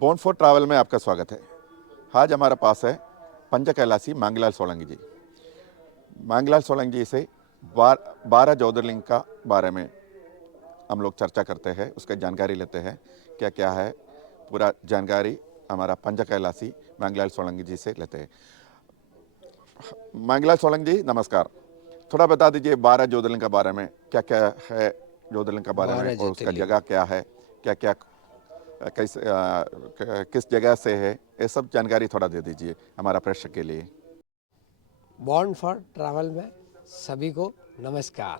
Bone for travel में आपका स्वागत है। आज हमारे पास है पंच कैलाशी मांगलाल सोलंकी जी। मांगलाल सोलंकी जी से 12 ज्योतिर्लिंग का बारे में हम लोग चर्चा करते हैं, उसका जानकारी लेते हैं क्या क्या है। पूरा जानकारी हमारा पंच कैलाशी मांगलाल सोलंकी जी से लेते हैं। मांगलाल सोलंकी जी नमस्कार। थोड़ा बता दीजिए 12 ज्योतिर्लिंग के बारे में, क्या क्या है ज्योतिर्लिंग के बारे में 12 और उसका ज्योतिर्लिंग। जगह क्या है, क्या क्या किस जगह से है, ये सब जानकारी थोड़ा दे दीजिए हमारा प्रेक्षक के लिए। बॉर्न फॉर ट्रैवल में सभी को नमस्कार।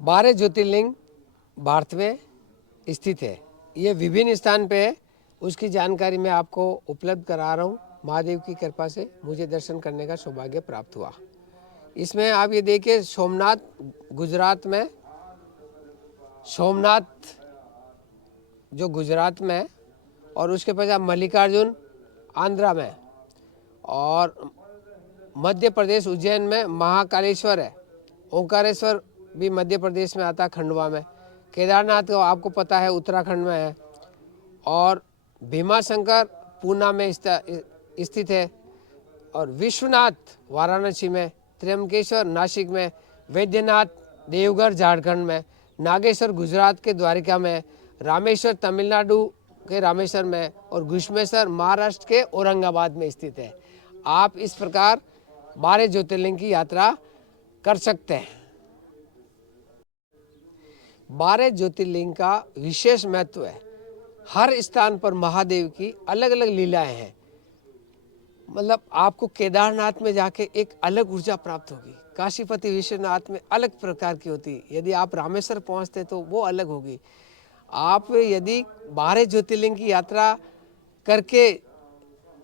12 ज्योतिर्लिंग भारत में स्थित है। ये विभिन्न स्थान पे है, उसकी जानकारी मैं आपको उपलब्ध करा रहा हूँ। महादेव की कृपा से मुझे दर्शन करने का सौभाग्य प्राप्त हुआ। इसमें आप ये देखिए, सोमनाथ गुजरात में, सोमनाथ जो गुजरात में है, और उसके पश्चात मल्लिकार्जुन आंध्रा में, और मध्य प्रदेश उज्जैन में महाकालेश्वर है। ओंकारेश्वर भी मध्य प्रदेश में आता है, खंडवा में। केदारनाथ को आपको पता है उत्तराखंड में है, और भीमाशंकर पूना में स्थित है, और विश्वनाथ वाराणसी में, त्र्यंबकेश्वर नासिक में, वैद्यनाथ देवघर झारखंड में, नागेश्वर गुजरात के द्वारिका में, रामेश्वर तमिलनाडु के रामेश्वर में, और घुश्मेश्वर महाराष्ट्र के औरंगाबाद में स्थित है। आप इस प्रकार 12 ज्योतिर्लिंग की यात्रा कर सकते हैं। 12 ज्योतिर्लिंग का विशेष महत्व है। हर स्थान पर महादेव की अलग अलग लीलाएं हैं। मतलब आपको केदारनाथ में जाके एक अलग ऊर्जा प्राप्त होगी, काशीपति विश्वनाथ में अलग प्रकार की होती, यदि आप रामेश्वर पहुंचते तो वो अलग होगी। आप यदि 12 ज्योतिर्लिंग की यात्रा करके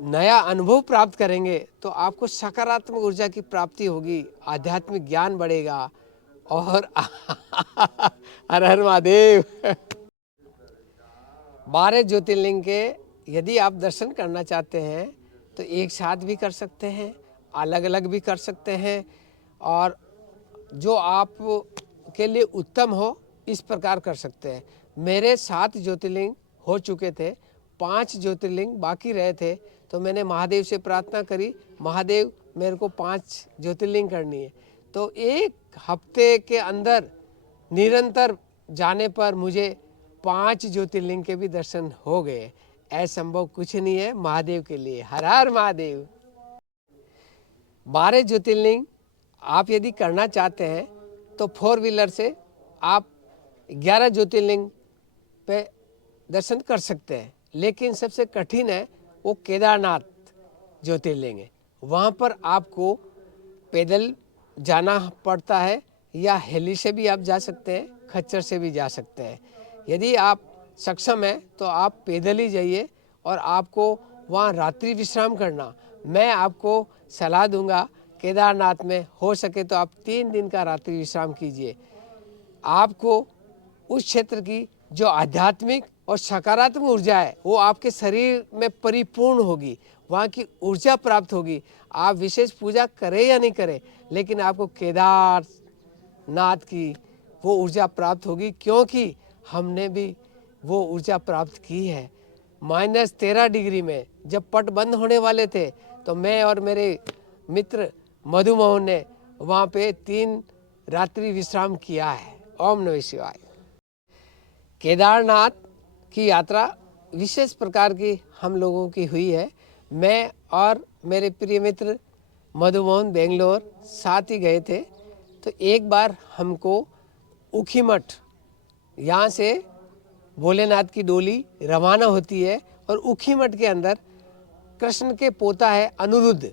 नया अनुभव प्राप्त करेंगे तो आपको सकारात्मक ऊर्जा की प्राप्ति होगी, आध्यात्मिक ज्ञान बढ़ेगा, और हर हर महादेव। 12 ज्योतिर्लिंग के यदि आप दर्शन करना चाहते हैं तो एक साथ भी कर सकते हैं, अलग अलग भी कर सकते हैं, और जो आप के लिए उत्तम हो इस प्रकार कर सकते हैं। मेरे 7 ज्योतिर्लिंग हो चुके थे, 5 ज्योतिर्लिंग बाकी रहे थे, तो मैंने महादेव से प्रार्थना करी, महादेव मेरे को 5 ज्योतिर्लिंग करनी है। तो एक हफ्ते के अंदर निरंतर जाने पर मुझे 5 ज्योतिर्लिंग के भी दर्शन हो गए। असंभव कुछ नहीं है महादेव के लिए। हर हर महादेव। 12 ज्योतिर्लिंग आप यदि करना चाहते हैं तो 4 व्हीलर से आप 11 ज्योतिर्लिंग पे दर्शन कर सकते हैं, लेकिन सबसे कठिन है वो केदारनाथ ज्योतिर्लिंग है। वहाँ पर आपको पैदल जाना पड़ता है, या हेली से भी आप जा सकते हैं, खच्चर से भी जा सकते हैं। यदि आप सक्षम हैं तो आप पैदल ही जाइए, और आपको वहाँ रात्रि विश्राम करना। मैं आपको सलाह दूंगा, केदारनाथ में हो सके तो आप 3 दिन का रात्रि विश्राम कीजिए। आपको उस क्षेत्र की जो आध्यात्मिक और सकारात्मक ऊर्जा है वो आपके शरीर में परिपूर्ण होगी, वहाँ की ऊर्जा प्राप्त होगी। आप विशेष पूजा करें या नहीं करें, लेकिन आपको केदारनाथ की वो ऊर्जा प्राप्त होगी, क्योंकि हमने भी वो ऊर्जा प्राप्त की है। -13 डिग्री में जब पट बंद होने वाले थे तो मैं और मेरे मित्र मधुमोहन ने वहाँ पे 3 रात्रि विश्राम किया है। ओम नमः शिवाय। केदारनाथ की यात्रा विशेष प्रकार की हम लोगों की हुई है। मैं और मेरे प्रिय मित्र मधुमोहन बेंगलोर साथ ही गए थे। तो एक बार हमको ऊखीमठ, यहाँ से भोलेनाथ की डोली रवाना होती है, और ऊखीमठ के अंदर कृष्ण के पोता है अनिरुद्ध,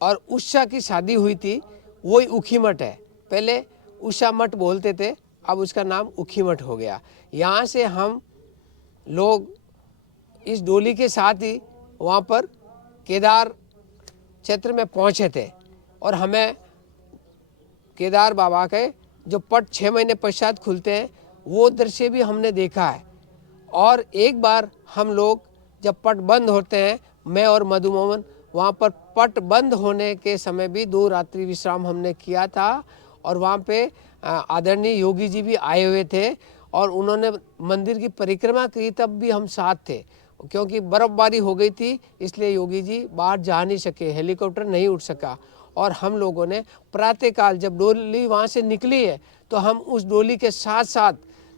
और उषा की शादी हुई थी, वही ऊखीमठ है। पहले उषा मठ बोलते थे, अब उसका नाम ऊखीमठ हो गया। यहाँ से हम लोग इस डोली के साथ ही वहाँ पर केदार क्षेत्र में पहुँचे थे, और हमें केदार बाबा के जो पट 6 महीने पश्चात खुलते हैं वो दृश्य भी हमने देखा है। और एक बार हम लोग जब पट बंद होते हैं, मैं और मधुमोहन वहाँ पर पट बंद होने के समय भी 2 रात्रि विश्राम हमने किया था, और वहाँ पे आदरणीय योगी जी भी आए हुए थे, और उन्होंने मंदिर की परिक्रमा की, तब भी हम साथ थे। क्योंकि बर्फबारी हो गई थी, इसलिए योगी जी बाहर जा नहीं सके, हेलीकॉप्टर नहीं उड़ सका। और हम लोगों ने प्रातःकाल जब डोली वहाँ से निकली है, तो हम उस डोली के साथ साथ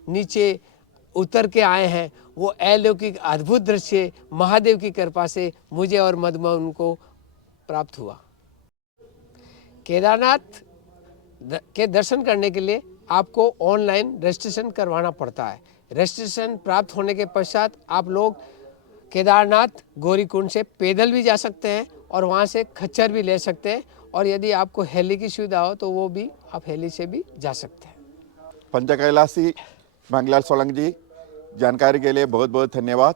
नीचे उतर के आए हैं। वो अलौकिक अद्भुत दृश्य महादेव की कृपा से मुझे और मदमोहन को प्राप्त हुआ। केदारनाथ के दर्शन करने के लिए आपको ऑनलाइन रजिस्ट्रेशन करवाना पड़ता है। रजिस्ट्रेशन प्राप्त होने के पश्चात आप लोग केदारनाथ गौरीकुंड से पैदल भी जा सकते हैं और वहाँ से खच्चर भी ले सकते हैं, और यदि आपको हेली की सुविधा हो तो वो भी आप हेली से भी जा सकते हैं। पंच कैलासी मांगलाल सोलंकी जी, जानकारी के लिए बहुत बहुत धन्यवाद।